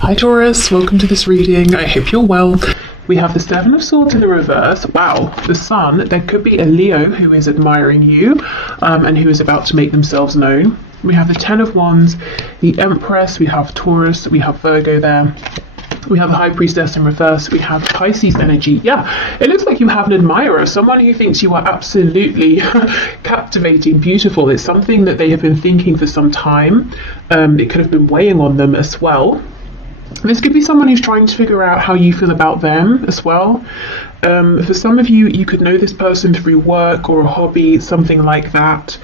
Hi Taurus, welcome to this reading. I hope you're well. We have the Seven of Swords in the reverse. Wow, the Sun. There could be a Leo who is admiring you and who is about to make themselves known. We have the Ten of Wands, the Empress, we have Taurus, we have Virgo there. We have the High Priestess in reverse. We have Pisces energy. Yeah, it looks like you have an admirer, someone who thinks you are absolutely captivating, beautiful. It's something that they have been thinking for some time. It could have been weighing on them as well. This could be someone who's trying to figure out how you feel about them as well. For some of you, you could know this person through work or a hobby, something like that.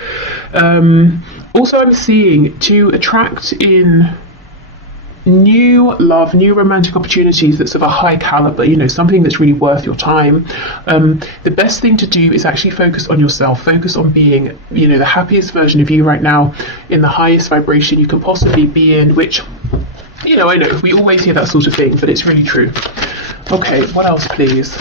Also, I'm seeing to attract in new love, new romantic opportunities that's of a high caliber, you know, something that's really worth your time. The best thing to do is actually focus on yourself, focus on being, you know, the happiest version of you right now, in the highest vibration you can possibly be in, which, you know, I know we always hear that sort of thing, but it's really true. Okay, what else, please?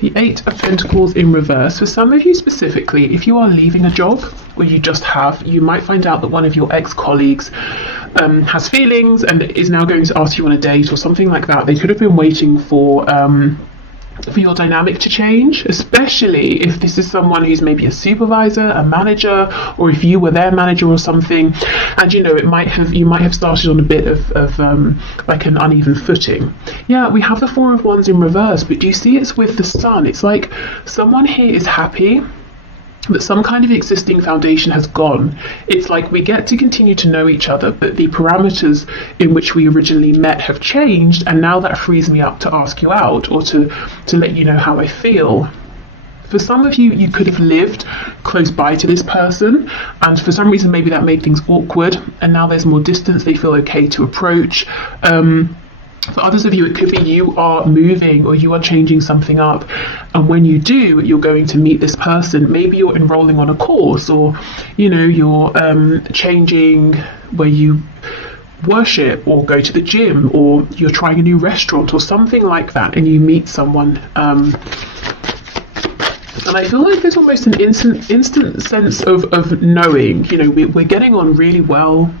The Eight of Pentacles in reverse. For some of you specifically, if you are leaving a job, or you just have, you might find out that one of your ex-colleagues has feelings and is now going to ask you on a date or something like that. They could have been waiting for your dynamic to change, especially if this is someone who's maybe a supervisor, a manager, or if you were their manager or something, and you know, you might have started on a bit of like an uneven footing. Yeah, we have the Four of Wands in reverse, but do you see it's with the Sun? It's like someone here is happy that some kind of existing foundation has gone. It's like we get to continue to know each other, but the parameters in which we originally met have changed, and now that frees me up to ask you out or to let you know how I feel. For some of you, you could have lived close by to this person, and for some reason maybe that made things awkward, and now there's more distance, they feel okay to approach. For others of you, it could be you are moving or you are changing something up, and when you do, you're going to meet this person. Maybe you're enrolling on a course, or you know, you're changing where you worship or go to the gym, or you're trying a new restaurant or something like that, and you meet someone. And I feel like there's almost an instant sense of knowing, you know, we're getting on really well.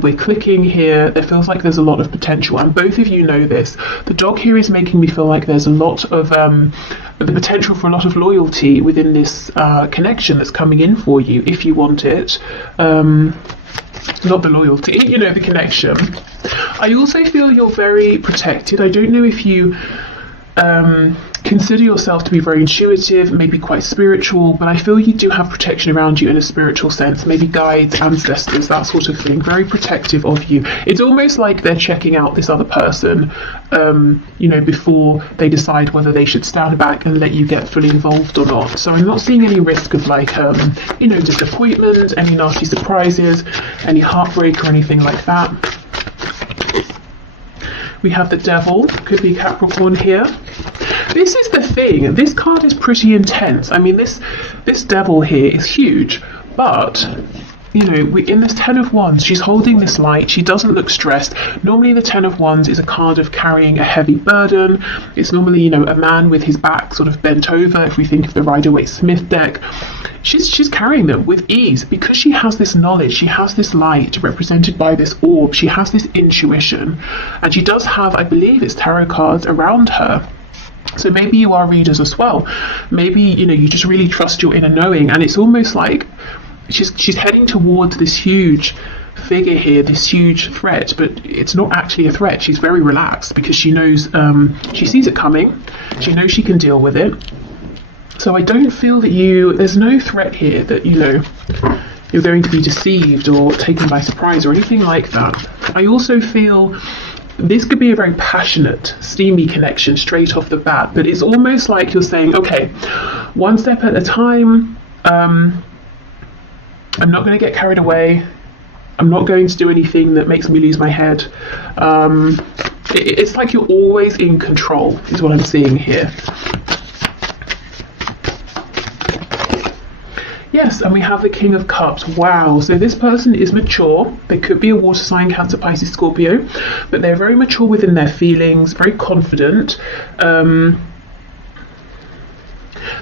We're clicking here. There feels like there's a lot of potential, and both of you know this. The dog here is making me feel like there's a lot of the potential for a lot of loyalty within this connection that's coming in for you, if you want it. Not the loyalty, you know, the connection. I also feel you're very protected. I don't know if you consider yourself to be very intuitive, maybe quite spiritual, but I feel you do have protection around you in a spiritual sense, maybe guides, ancestors, that sort of thing, very protective of you. It's almost like they're checking out this other person, you know, before they decide whether they should stand back and let you get fully involved or not. So I'm not seeing any risk of like, you know, disappointment, any nasty surprises, any heartbreak or anything like that. We have the Devil, could be Capricorn here. This is the thing, this card is pretty intense. I mean, this Devil here is huge, but you know, in this Ten of Wands, she's holding this light. She doesn't look stressed. Normally the Ten of Wands is a card of carrying a heavy burden. It's normally, you know, a man with his back sort of bent over, if we think of the Rider-Waite-Smith deck. She's carrying them with ease because she has this knowledge, she has this light represented by this orb, she has this intuition, and she does have, I believe it's tarot cards around her. So maybe you are readers as well. Maybe, you know, you just really trust your inner knowing, and it's almost like she's heading towards this huge figure here, this huge threat, but it's not actually a threat. She's very relaxed because she knows, she sees it coming, she knows she can deal with it. So I don't feel that there's no threat here that, you know, you're going to be deceived or taken by surprise or anything like that. I also feel this could be a very passionate, steamy connection straight off the bat, but it's almost like you're saying, okay, one step at a time. I'm not going to get carried away. I'm not going to do anything that makes me lose my head. It's like you're always in control, is what I'm seeing here. Yes, and we have the King of Cups. Wow, so this person is mature. They could be a water sign, Cancer, Pisces, Scorpio, but they're very mature within their feelings, very confident.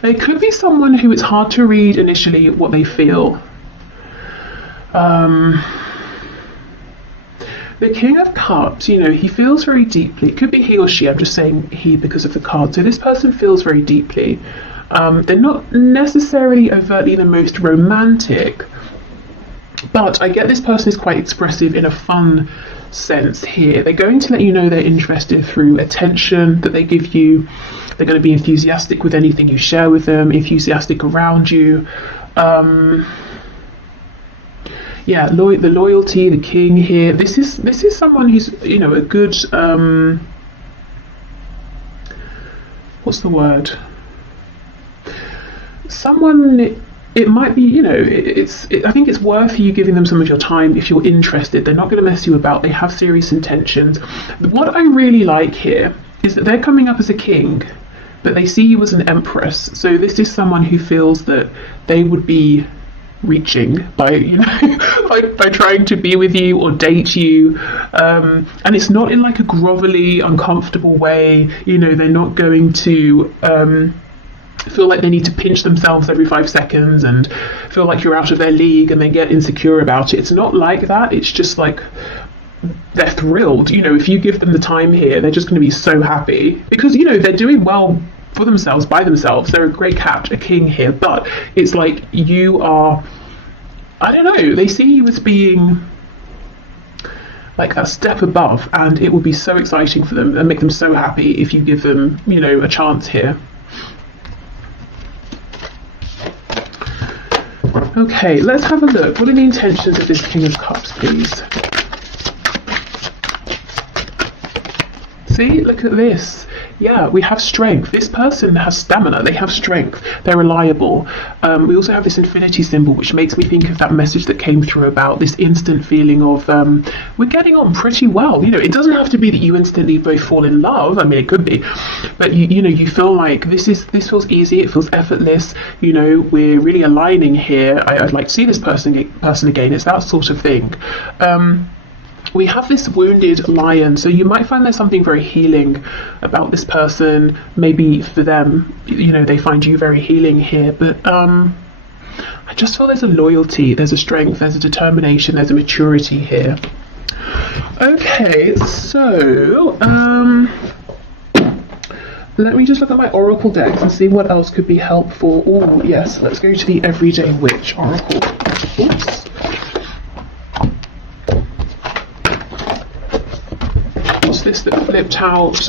They could be someone who it's hard to read initially what they feel. The King of Cups, you know, he feels very deeply. It could be he or she. I'm just saying he because of the card. So this person feels very deeply. They're not necessarily overtly the most romantic, but I get this person is quite expressive in a fun sense here. They're going to let you know they're interested through attention that they give you. They're going to be enthusiastic with anything you share with them, enthusiastic around you. Yeah, the loyalty, the king here. This is someone who's, you know, a good what's the word? Someone. It might be, you know, I think it's worth you giving them some of your time if you're interested. They're not going to mess you about. They have serious intentions. What I really like here is that they're coming up as a king, but they see you as an empress. So this is someone who feels that they would be reaching by, you know, by trying to be with you or date you, and it's not in like a grovelly, uncomfortable way. You know, they're not going to feel like they need to pinch themselves every 5 seconds and feel like you're out of their league and they get insecure about it. It's not like that. It's just like they're thrilled. You know, if you give them the time here, they're just going to be so happy because, you know, they're doing well for themselves, by themselves. They're a great cat, a king here, but it's like you are, I don't know, they see you as being like that step above, and it will be so exciting for them and make them so happy if you give them, you know, a chance here. Okay, let's have a look. What are the intentions of this King of Cups, please? See, look at this. Yeah, we have strength. This person has stamina. They have strength. They're reliable. We also have this infinity symbol, which makes me think of that message that came through about this instant feeling of we're getting on pretty well. You know, it doesn't have to be that you instantly both fall in love. I mean, it could be, but you know, you feel like this feels easy. It feels effortless. You know, we're really aligning here. I'd like to see this person again. It's that sort of thing. We have this wounded lion, so you might find there's something very healing about this person. Maybe for them, you know, they find you very healing here, but I just feel there's a loyalty, there's a strength, there's a determination, there's a maturity here. Okay, so let me just look at my oracle decks and see what else could be helpful. Oh yes, let's go to the Everyday Witch oracle. Oops. This that flipped out.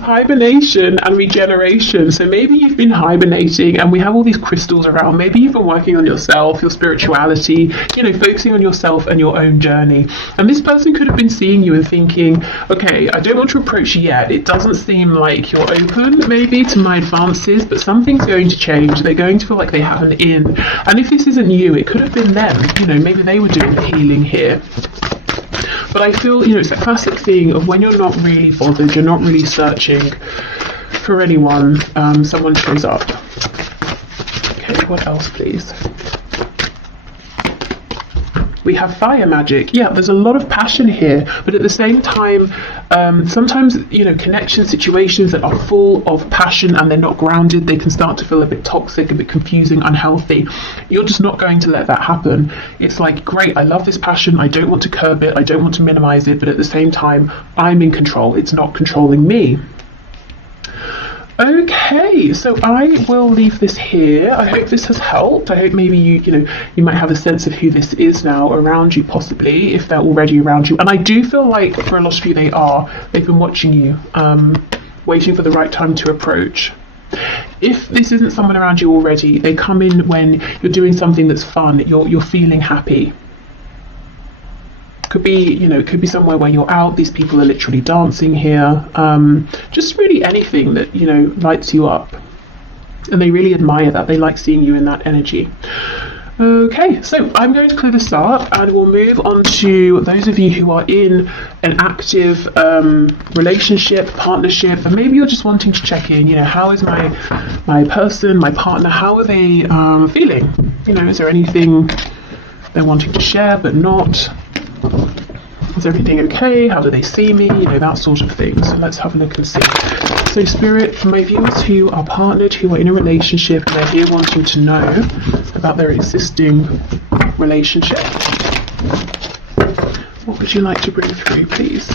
Hibernation and regeneration. So maybe you've been hibernating and we have all these crystals around. Maybe you've been working on yourself, your spirituality, you know, focusing on yourself and your own journey. And this person could have been seeing you and thinking, okay, I don't want to approach you yet. It doesn't seem like you're open maybe to my advances, but something's going to change. They're going to feel like they have an in. And if this isn't you, it could have been them. You know, maybe they were doing the healing here. But I feel, you know, it's a classic thing of when you're not really bothered, you're not really searching for anyone, someone shows up. Okay, what else, please? We have fire magic. Yeah, there's a lot of passion here, but at the same time, sometimes, you know, connection situations that are full of passion and they're not grounded, they can start to feel a bit toxic, a bit confusing, unhealthy. You're just not going to let that happen. It's like, great, I love this passion, I don't want to curb it, I don't want to minimize it, but at the same time, I'm in control. It's not controlling me. Okay, so I will leave this here. I hope this has helped. I hope maybe you might have a sense of who this is now around you, possibly, if they're already around you. And I do feel like for a lot of you they've been watching you, waiting for the right time to approach. If this isn't someone around you already, they come in when you're doing something that's fun, you're feeling happy. Could be, you know, it could be somewhere where you're out, these people are literally dancing here, just really anything that, you know, lights you up, and they really admire that. They like seeing you in that energy. Okay, so I'm going to clear this up and we'll move on to those of you who are in an active relationship, partnership, and maybe you're just wanting to check in, you know, how is my person, my partner, how are they feeling? You know, is there anything they're wanting to share but not? Is everything okay? How do they see me? You know, that sort of thing. So let's have a look and see. So Spirit, for my viewers who are partnered, who are in a relationship, and they're here wanting to know about their existing relationship, what would you like to bring through, please?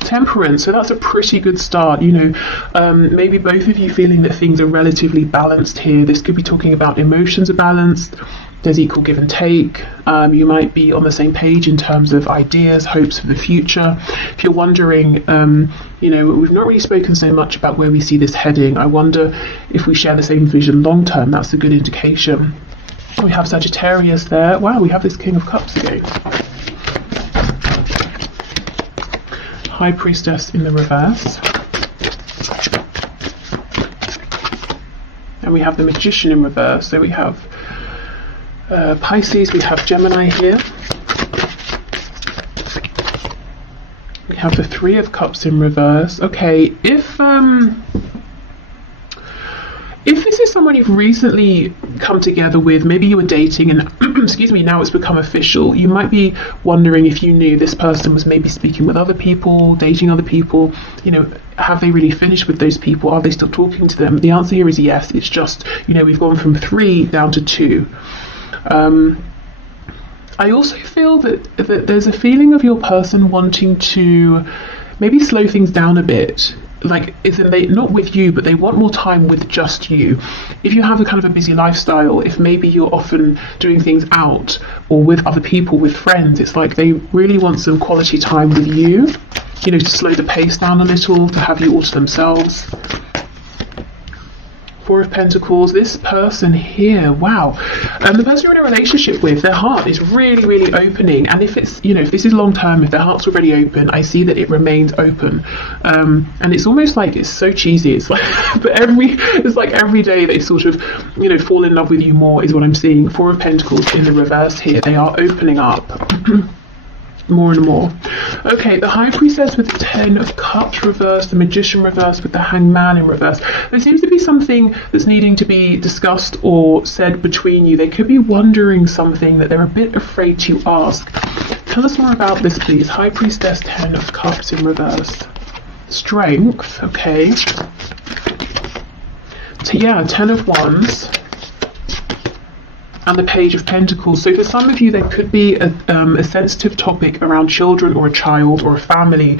Temperance, so that's a pretty good start. You know, maybe both of you feeling that things are relatively balanced here. This could be talking about emotions are balanced, there's equal give and take. You might be on the same page in terms of ideas, hopes for the future. If you're wondering, you know, we've not really spoken so much about where we see this heading. I wonder if we share the same vision long term. That's a good indication. We have Sagittarius there. Wow, we have this King of Cups again. High Priestess in the reverse. And we have the Magician in reverse. So we have Pisces, we have Gemini here. We have the Three of Cups in reverse. Okay, if this is someone you've recently come together with, maybe you were dating and excuse me, now it's become official, you might be wondering if you knew this person was maybe speaking with other people, dating other people, you know, have they really finished with those people? Are they still talking to them? The answer here is yes. It's just, you know, we've gone from 3 down to 2. I also feel that there's a feeling of your person wanting to maybe slow things down a bit. Like, isn't they not with you, but they want more time with just you. If you have a kind of a busy lifestyle, if maybe you're often doing things out or with other people, with friends, it's like they really want some quality time with you, you know, to slow the pace down a little, to have you all to themselves. Four of Pentacles, this person here, wow. The person you're in a relationship with, their heart is really, really opening. And if it's, you know, if this is long term, if their heart's already open, I see that it remains open. And it's almost like, it's so cheesy. It's like, but it's like every day they sort of, you know, fall in love with you more is what I'm seeing. Four of Pentacles in the reverse here. They are opening up. More and more. Okay, the High Priestess with the 10 of Cups reverse, the Magician reverse with the Hangman in reverse. There seems to be something that's needing to be discussed or said between you. They could be wondering something that they're a bit afraid to ask. Tell us more about this, please. High Priestess, 10 of Cups in reverse. Strength, okay. Yeah, 10 of Wands. And the Page of Pentacles. So for some of you, there could be a sensitive topic around children or a child or a family.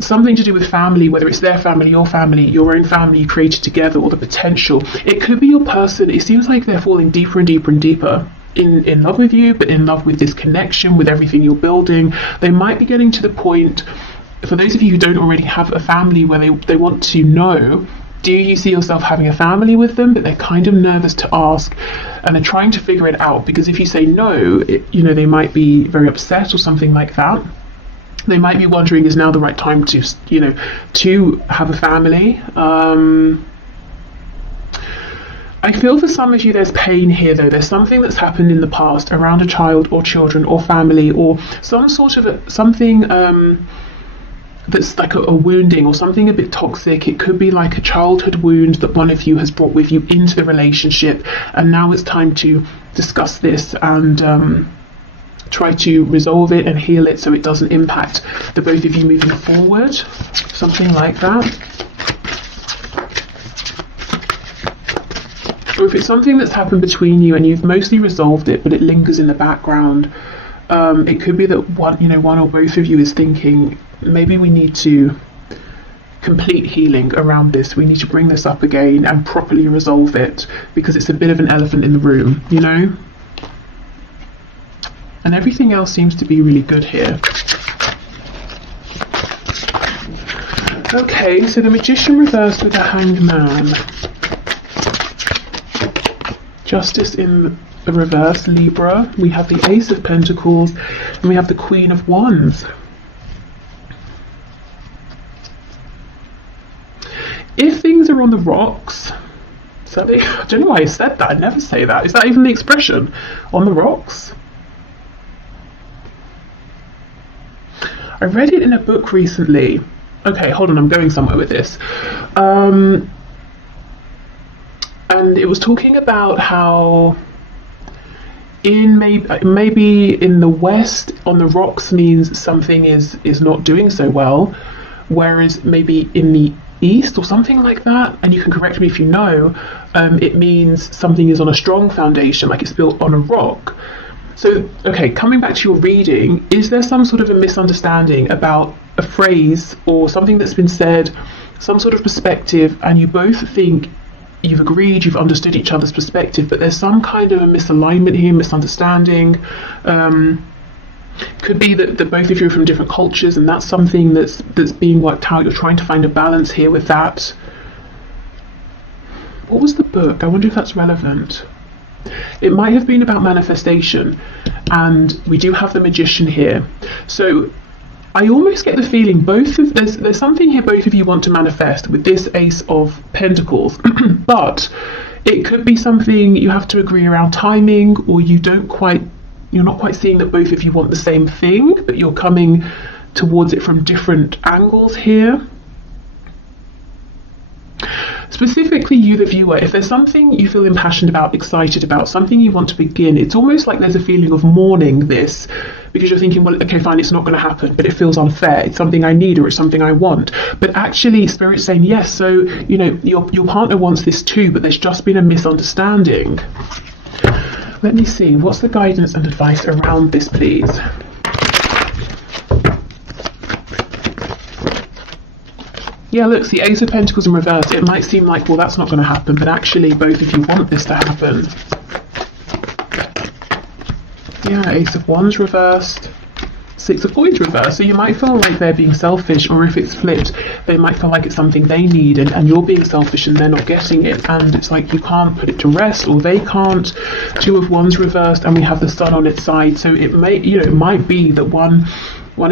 Something to do with family, whether it's their family, your own family you created together, or the potential. It could be your person. It seems like they're falling deeper and deeper and deeper in love with you, but in love with this connection, with everything you're building. They might be getting to the point, for those of you who don't already have a family, where they want to know, do you see yourself having a family with them? But they're kind of nervous to ask, and they're trying to figure it out, because if you say no, you know, they might be very upset or something like that. They might be wondering, is now the right time to, you know, to have a family? I feel for some of you there's pain here though. There's something that's happened in the past around a child or children or family, or some sort of something that's like a wounding or something a bit toxic. It could be like a childhood wound that one of you has brought with you into the relationship, and now it's time to discuss this and try to resolve it and heal it so it doesn't impact the both of you moving forward. Something like that. Or if it's something that's happened between you and you've mostly resolved it, but it lingers in the background, it could be that one or both of you is thinking, maybe we need to complete healing around this. We need to bring this up again and properly resolve it, because it's a bit of an elephant in the room, you know? And everything else seems to be really good here. Okay, so the Magician reversed with the Hanged Man. Justice in the reverse, Libra. We have the Ace of Pentacles, and we have the Queen of Wands. If things are on the rocks, so I don't know why I said that. I never say that. Is that even the expression? On the rocks? I read it in a book recently. Okay, hold on, I'm going somewhere with this. And it was talking about how in maybe in the West, on the rocks means something is not doing so well, whereas maybe in the East or something like that, and you can correct me if you know, it means something is on a strong foundation, like it's built on a rock. So, okay, coming back to your reading, is there some sort of a misunderstanding about a phrase or something that's been said, some sort of perspective, and you both think you've agreed, you've understood each other's perspective, but there's some kind of a misalignment here, misunderstanding? Could be that both of you are from different cultures, and that's something that's being worked out. You're trying to find a balance here with that. What was the book? I wonder if that's relevant. It might have been about manifestation, and we do have the Magician here. So I almost get the feeling there's something here both of you want to manifest with this Ace of Pentacles, but it could be something you have to agree around timing, or you're not quite seeing that both of you want the same thing, but you're coming towards it from different angles here. Specifically you, the viewer, if there's something you feel impassioned about, excited about, something you want to begin, it's almost like there's a feeling of mourning this, because you're thinking, well, okay, fine, it's not going to happen, but it feels unfair. It's something I need, or it's something I want. But actually, Spirit's saying, yes, so, your partner wants this too, but there's just been a misunderstanding. Let me see, what's the guidance and advice around this, please? Yeah, look, the Ace of Pentacles in reverse. It might seem like, well, that's not going to happen, but actually both of you want this to happen. Yeah, Ace of Wands reversed. Six of Coins reversed. So you might feel like they're being selfish, or if it's flipped, they might feel like it's something they need, and you're being selfish and they're not getting it. And it's like you can't put it to rest, or they can't. Two of Wands reversed, and we have the Sun on its side. So it might be that one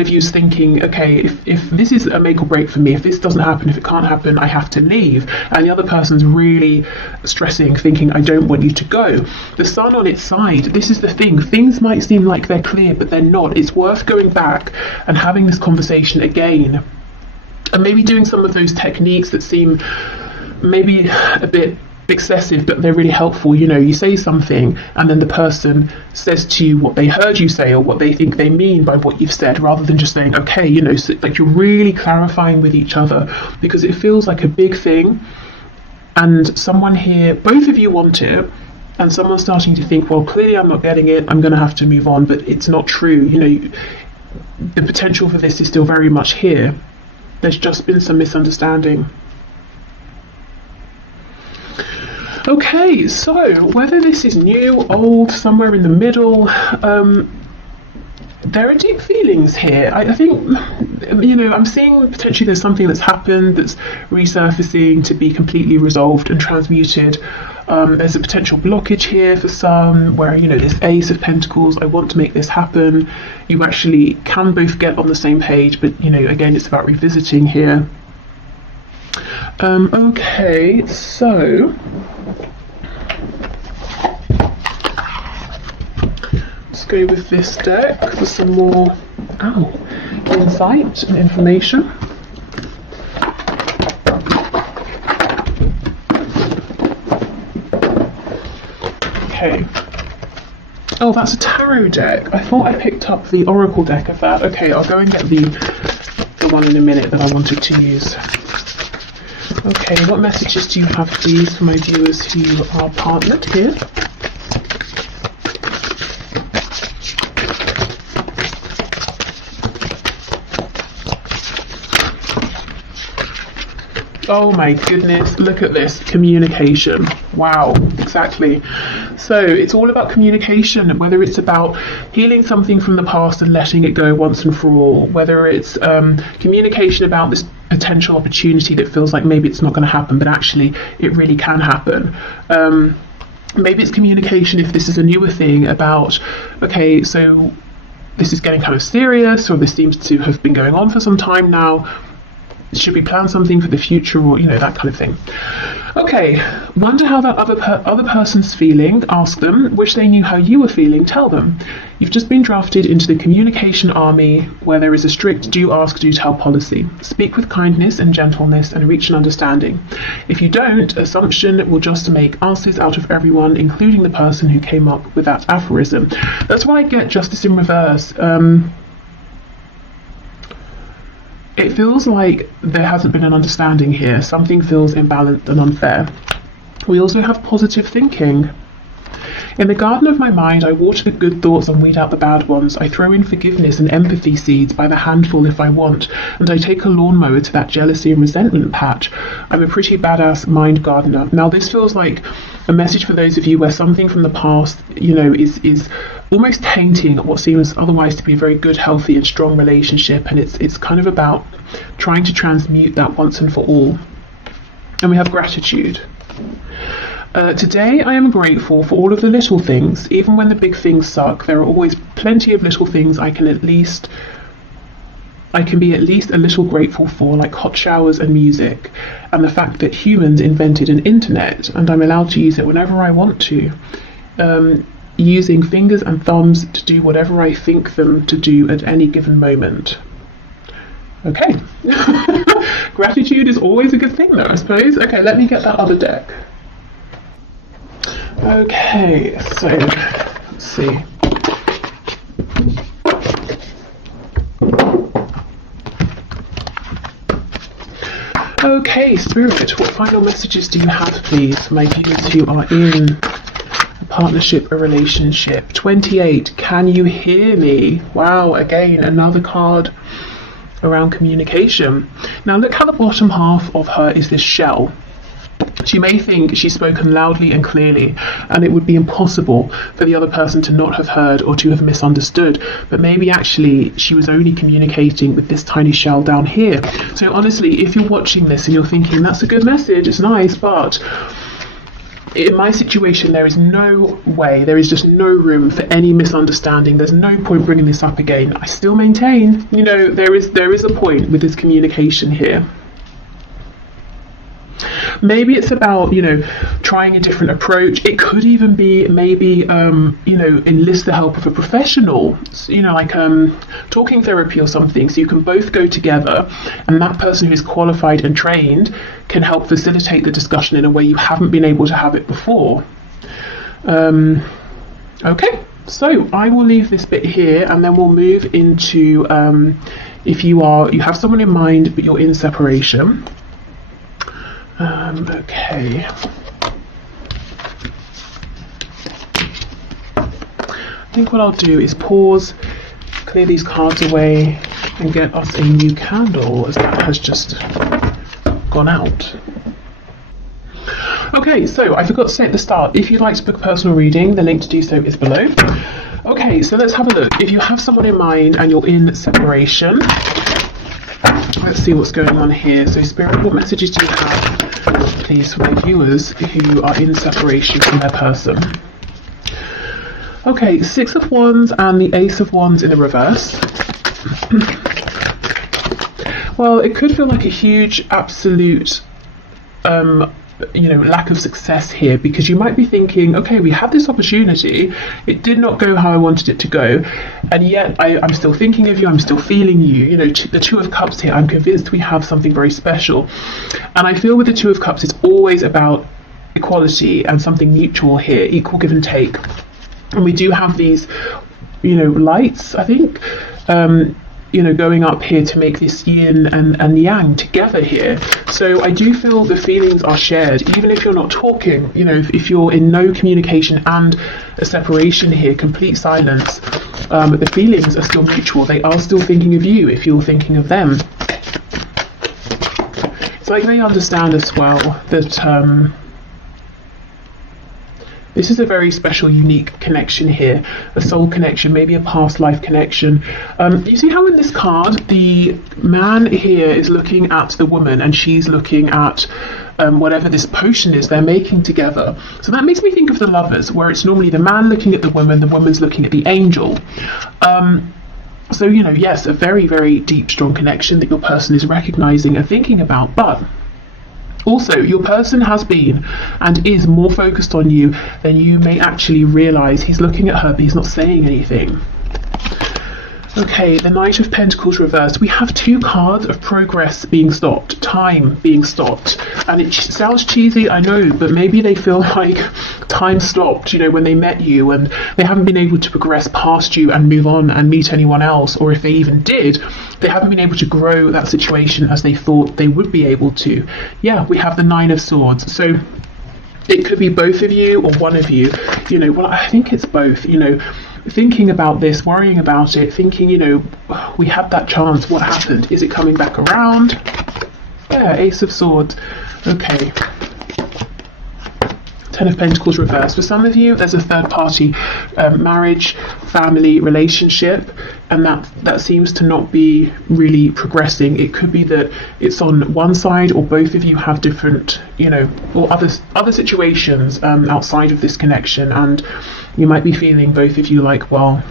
of you is thinking, okay, if this is a make or break for me, if this doesn't happen, if it can't happen, I have to leave. And the other person's really stressing, thinking, I don't want you to go. The Sun on its side, this is the thing. Things might seem like they're clear, but they're not. It's worth going back and having this conversation again. And maybe doing some of those techniques that seem maybe a bit excessive, but they're really helpful. You say something and then the person says to you what they heard you say, or what they think they mean by what you've said, rather than just saying, okay, so, like, you're really clarifying with each other, because it feels like a big thing, and someone here, both of you want it, and someone's starting to think, well, clearly I'm not getting it, I'm going to have to move on. But it's not true. The potential for this is still very much here. There's just been some misunderstanding. Okay, so whether this is new, old, somewhere in the middle, there are deep feelings here. I think, I'm seeing potentially there's something that's happened that's resurfacing to be completely resolved and transmuted. There's a potential blockage here for some, where, this Ace of Pentacles, I want to make this happen. You actually can both get on the same page, but, again, it's about revisiting here. Okay, so let's go with this deck for some more insight and information. Okay. Oh, that's a tarot deck. I thought I picked up the oracle deck of that. Okay, I'll go and get the one in a minute that I wanted to use. Okay, what messages do you have, please, for my viewers who are partnered here? Oh my goodness, look at this, communication. Wow, exactly. So it's all about communication, whether it's about healing something from the past and letting it go once and for all, whether it's communication about this potential opportunity that feels like maybe it's not going to happen, but actually it really can happen. Maybe it's communication if this is a newer thing about, okay, so this is getting kind of serious, or this seems to have been going on for some time now. should we plan something for the future, or that kind of thing. Okay, wonder how that other person's feeling. Ask them. Wish they knew how you were feeling. Tell them. You've just been drafted into the communication army, where there is a strict do ask, do tell policy. Speak with kindness and gentleness and reach an understanding. If you don't, assumption will just make asses out of everyone, including the person who came up with that aphorism. That's why I get justice in reverse. It feels like there hasn't been an understanding here. Something feels imbalanced and unfair. We also have positive thinking. In the garden of my mind, I water the good thoughts and weed out the bad ones. I throw in forgiveness and empathy seeds by the handful if I want, and I take a lawnmower to that jealousy and resentment patch. I'm a pretty badass mind gardener. Now, this feels like a message for those of you where something from the past, is almost tainting what seems otherwise to be a very good, healthy, and strong relationship, and it's kind of about trying to transmute that once and for all. And we have gratitude. Today I am grateful for all of the little things. Even when the big things suck, there are always plenty of little things I can be at least a little grateful for, like hot showers and music, and the fact that humans invented an internet and I'm allowed to use it whenever I want to, using fingers and thumbs to do whatever I think them to do at any given moment. Okay. Gratitude is always a good thing though, I suppose. Okay, let me get that other deck. Okay, so let's see. Okay, Spirit, what final messages do you have, please, for my viewers who are in a partnership, a relationship? 28, can you hear me? Wow, again, another card around communication. Now look how the bottom half of her is this shell. She may think she's spoken loudly and clearly, and it would be impossible for the other person to not have heard or to have misunderstood, but maybe actually she was only communicating with this tiny shell down here. So honestly, if you're watching this and you're thinking, that's a good message, it's nice, but in my situation, there is no way, there is just no room for any misunderstanding. There's no point bringing this up again. I still maintain, there is a point with this communication here. Maybe it's about, trying a different approach. It could even be maybe, enlist the help of a professional, like talking therapy or something, so you can both go together and that person who's qualified and trained can help facilitate the discussion in a way you haven't been able to have it before. Okay, so I will leave this bit here and then we'll move into if you have someone in mind but you're in separation. Okay. I think what I'll do is pause, clear these cards away, and get us a new candle, as that has just gone out. Okay, so I forgot to say at the start, if you'd like to book a personal reading, the link to do so is below. Okay, so let's have a look. If you have someone in mind and you're in separation, let's see what's going on here. So Spirit, what messages do you have, please, for my viewers who are in separation from their person? Okay, 6 of Wands and the Ace of Wands in the reverse. Well, it could feel like a huge, absolute, lack of success here, because you might be thinking, okay, we had this opportunity, it did not go how I wanted it to go, and yet I'm still thinking of you, I'm still feeling you. The Two of Cups here, I'm convinced we have something very special. And I feel with the Two of Cups, it's always about equality and something mutual here, equal give and take. And we do have these, lights, I think, going up here to make this yin and yang together here. So I do feel the feelings are shared, even if you're not talking, if you're in no communication and a separation here, complete silence, but the feelings are still mutual. They are still thinking of you if you're thinking of them. It's like they understand as well that this is a very special, unique connection here, a soul connection, maybe a past life connection. You see how in this card, the man here is looking at the woman and she's looking at whatever this potion is they're making together. So that makes me think of the Lovers, where it's normally the man looking at the woman's looking at the angel. So, you know, yes, a very, very deep, strong connection that your person is recognizing and thinking about, but also your person has been and is more focused on you than you may actually realize. He's looking at her, but he's not saying anything. Okay, the Knight of Pentacles reversed. We have two cards of progress being stopped, time being stopped. And it sounds cheesy, I know, but maybe they feel like time stopped, you know, when they met you and they haven't been able to progress past you and move on and meet anyone else. Or if they even did, they haven't been able to grow that situation as they thought they would be able to. Yeah, we have the Nine of Swords. So it could be both of you or one of you, you know, well, I think it's both, you know, thinking about this, worrying about it, thinking, you know, we had that chance, what happened? Is it coming back around? Yeah, Ace of Swords. Okay. Ten of Pentacles reversed. For some of you, there's a third party marriage, family, relationship, and that seems to not be really progressing. It could be that it's on one side or both of you have different, you know, or other situations outside of this connection, and you might be feeling, both of you, like, well,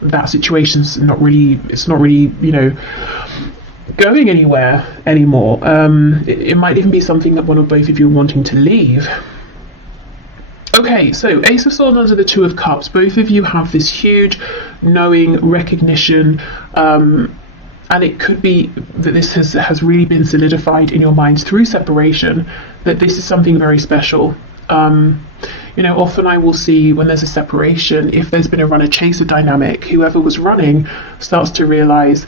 that situation's not really, you know, going anywhere anymore. It might even be something that one or both of you are wanting to leave. Okay, so Ace of Swords under the Two of Cups. Both of you have this huge knowing, recognition, and it could be that this has really been solidified in your minds through separation, that this is something very special. You know, often I will see when there's a separation, if there's been a runner-chaser dynamic, whoever was running starts to realize,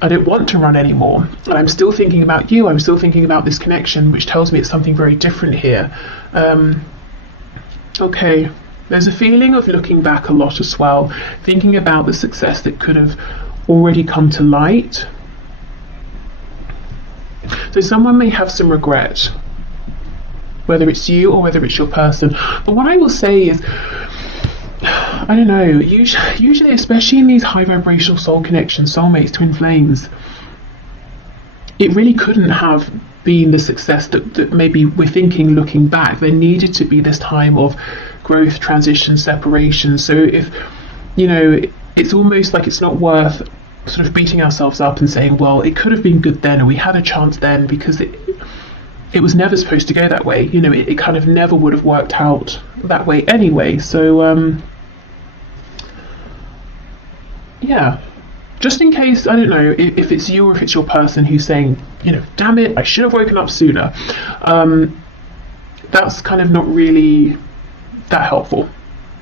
I don't want to run anymore, and I'm still thinking about you, I'm still thinking about this connection, which tells me it's something very different here. Okay, there's a feeling of looking back a lot as well, thinking about the success that could have already come to light. So someone may have some regret, whether it's you or whether it's your person. But what I will say is, I don't know, usually, especially in these high vibrational soul connections, soulmates, twin flames, it really couldn't have been the success that maybe we're thinking looking back. There needed to be this time of growth, transition, separation. So if, you know, it's almost like it's not worth sort of beating ourselves up and saying, well, it could have been good then, or we had a chance then, because it was never supposed to go that way. You know, it kind of never would have worked out that way anyway. So yeah, just in case, I don't know if it's you or if it's your person who's saying, you know, damn it, I should have woken up sooner. That's kind of not really that helpful.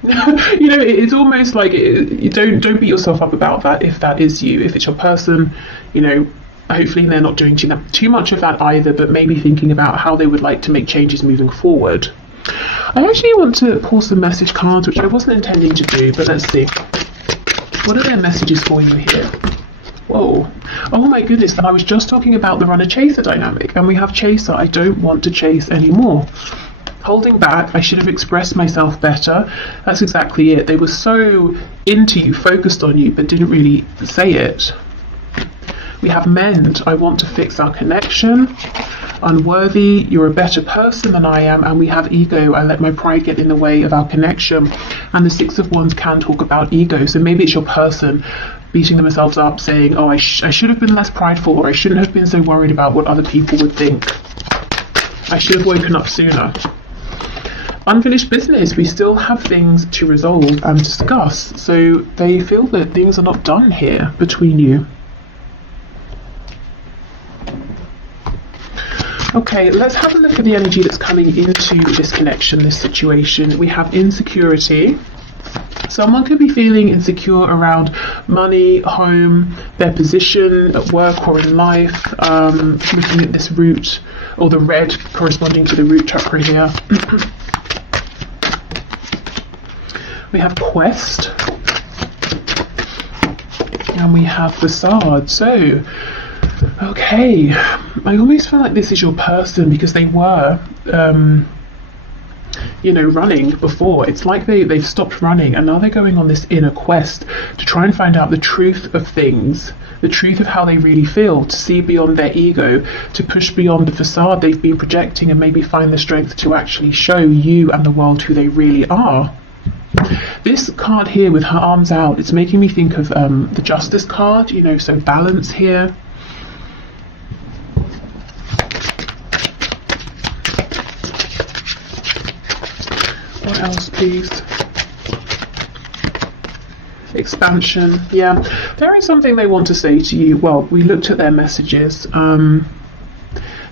You know, it's almost like you don't beat yourself up about that if that is you. If it's your person, you know, hopefully they're not doing too much of that either, but maybe thinking about how they would like to make changes moving forward. I actually want to pull some message cards, which I wasn't intending to do, but let's see. What are their messages for you here? Whoa. Oh my goodness, and I was just talking about the runner-chaser dynamic, and we have chaser. I don't want to chase anymore. Holding back, I should have expressed myself better. That's exactly it. They were so into you, focused on you, but didn't really say it. We have mend. I want to fix our connection. Unworthy. You're a better person than I am. And we have ego. I let my pride get in the way of our connection. And the Six of Wands can talk about ego. So maybe it's your person beating themselves up, saying, oh, I should have been less prideful, or I shouldn't have been so worried about what other people would think. I should have woken up sooner. Unfinished business. We still have things to resolve and discuss. So they feel that things are not done here between you. Okay, let's have a look at the energy that's coming into this connection, this situation. We have insecurity. Someone could be feeling insecure around money, home, their position at work or in life. Looking at this root, or the red corresponding to the root chakra here. We have quest. And we have facade. So, okay, I almost feel like this is your person because they were, you know, running before. It's like they've stopped running and now they're going on this inner quest to try and find out the truth of things, the truth of how they really feel, to see beyond their ego, to push beyond the facade they've been projecting and maybe find the strength to actually show you and the world who they really are. This card here with her arms out, it's making me think of the Justice card, you know, so balance here. What else, please? Expansion. Yeah, there is something they want to say to you. Well, we looked at their messages.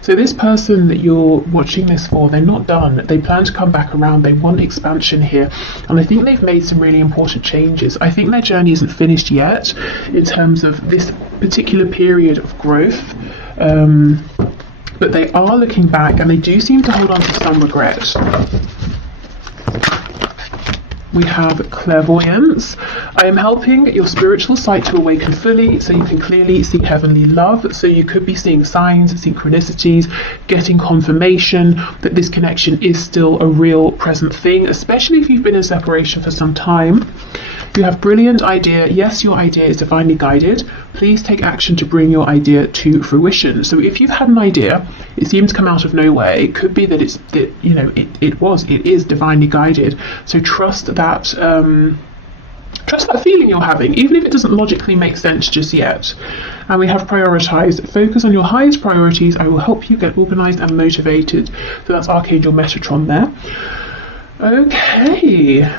So this person that you're watching this for, they're not done. They plan to come back around. They want expansion here. And I think they've made some really important changes. I think their journey isn't finished yet in terms of this particular period of growth. But they are looking back, and they do seem to hold on to some regret. We have clairvoyance. I am helping your spiritual sight to awaken fully so you can clearly see heavenly love. So you could be seeing signs, synchronicities, getting confirmation that this connection is still a real present thing, especially if you've been in separation for some time. You have brilliant idea. Yes, your idea is divinely guided. Please take action to bring your idea to fruition. So if you've had an idea, it seems to come out of nowhere. It could be that it is divinely guided. So trust that feeling you're having, even if it doesn't logically make sense just yet. And we have prioritized. Focus on your highest priorities. I will help you get organized and motivated. So that's Archangel Metatron there. Okay.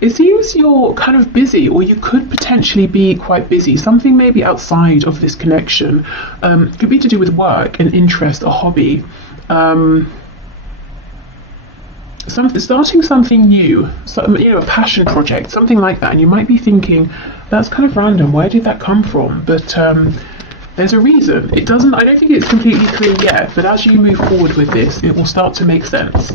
It seems you're kind of busy, or you could potentially be quite busy. Something maybe outside of this connection. Could be to do with work, an interest, a hobby. Starting something new, a passion project, something like that. And you might be thinking, that's kind of random. Where did that come from? But there's a reason. I don't think it's completely clear yet, but as you move forward with this, it will start to make sense.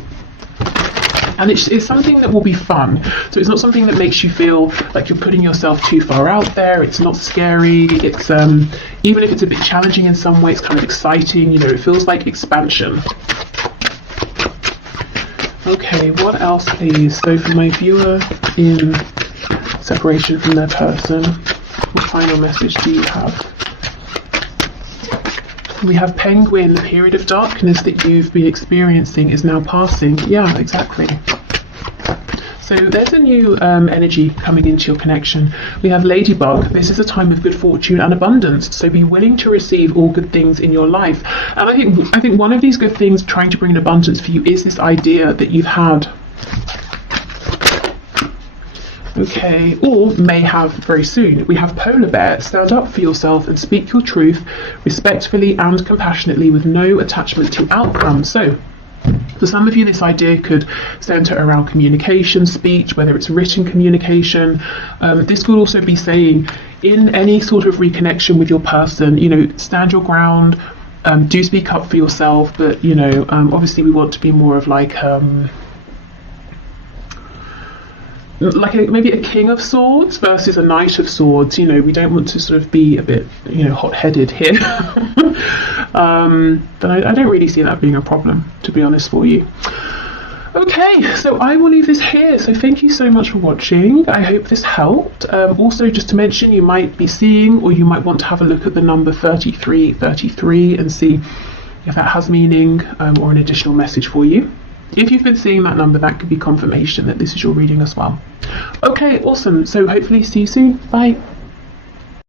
And it's something that will be fun. So it's not something that makes you feel like you're putting yourself too far out there. It's not scary. It's even if it's a bit challenging in some way, it's kind of exciting. It feels like expansion. Okay, what else, please? So for my viewer in separation from their person, what final message do you have? We have Penguin. The period of darkness that you've been experiencing is now passing. Yeah, exactly. So there's a new energy coming into your connection. We have Ladybug. This is a time of good fortune and abundance. So be willing to receive all good things in your life. And I think one of these good things trying to bring an abundance for you is this idea that you've had. Okay, or may have very soon. We have Polar Bear. Stand up for yourself and speak your truth respectfully and compassionately with no attachment to outcome. So for some of you, this idea could center around communication, speech, whether it's written communication. This could also be saying in any sort of reconnection with your person, stand your ground, do speak up for yourself, but obviously we want to be more of maybe a king of swords versus a knight of swords. We don't want to sort of be a bit hot-headed here. But I don't really see that being a problem, to be honest, for you. Okay, so I will leave this here. So thank you so much for watching. I hope this helped. Also, just to mention, you might be seeing, or you might want to have a look at the number 3333 and see if that has meaning or an additional message for you. If you've been seeing that number, that could be confirmation that this is your reading as well. Okay, awesome. So hopefully see you soon. Bye.